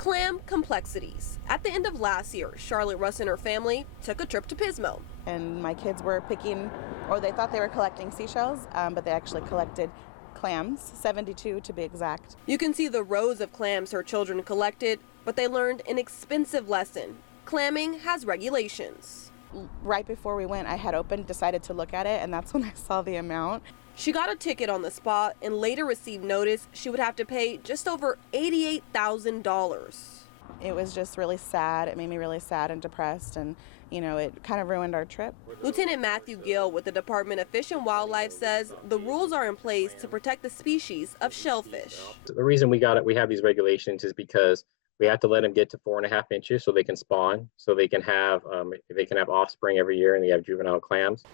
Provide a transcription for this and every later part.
Clam complexities. At the end of last year, Charlotte, Russ, and her family took a trip to Pismo. And my kids were picking, or they thought they were collecting seashells, but they actually collected clams, 72 to be exact. You can see the rows of clams her children collected, but they learned an expensive lesson. Clamming has regulations. Right before we went, I had decided to look at it, and that's when I saw the amount. She got a ticket on the spot and later received notice she would have to pay just over $88,000. It was just really sad. It made me really sad and depressed, and it kind of ruined our trip. Lieutenant Matthew Gill with the Department of Fish and Wildlife says the rules are in place to protect the species of shellfish. The reason we have these regulations is because we have to let them get to 4.5 inches so they can spawn, so they can have offspring every year, and they have juvenile clams.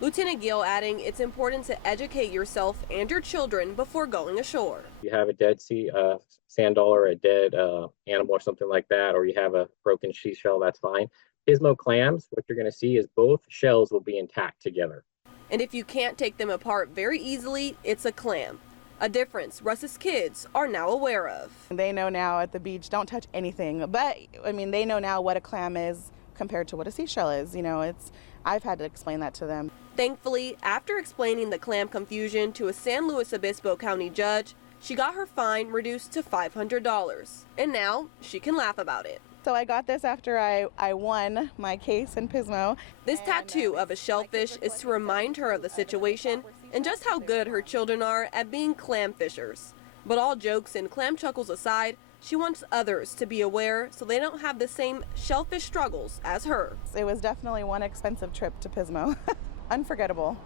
Lieutenant Gill adding it's important to educate yourself and your children before going ashore. If you have a dead sand dollar, or a dead animal or something like that, or you have a broken seashell, that's fine. Pismo clams, what you're going to see is both shells will be intact together. And if you can't take them apart very easily, it's a clam. A difference Russ's kids are now aware of. They know now at the beach, don't touch anything. But, they know now what a clam is compared to what a seashell is. I've had to explain that to them. Thankfully, after explaining the clam confusion to a San Luis Obispo County judge, she got her fine reduced to $500. And now she can laugh about it. So I got this after I won my case in Pismo. This tattoo of a shellfish is to remind her of the situation and just how good her children are at being clam fishers. But all jokes and clam chuckles aside, she wants others to be aware so they don't have the same shellfish struggles as her. It was definitely one expensive trip to Pismo. Unforgettable.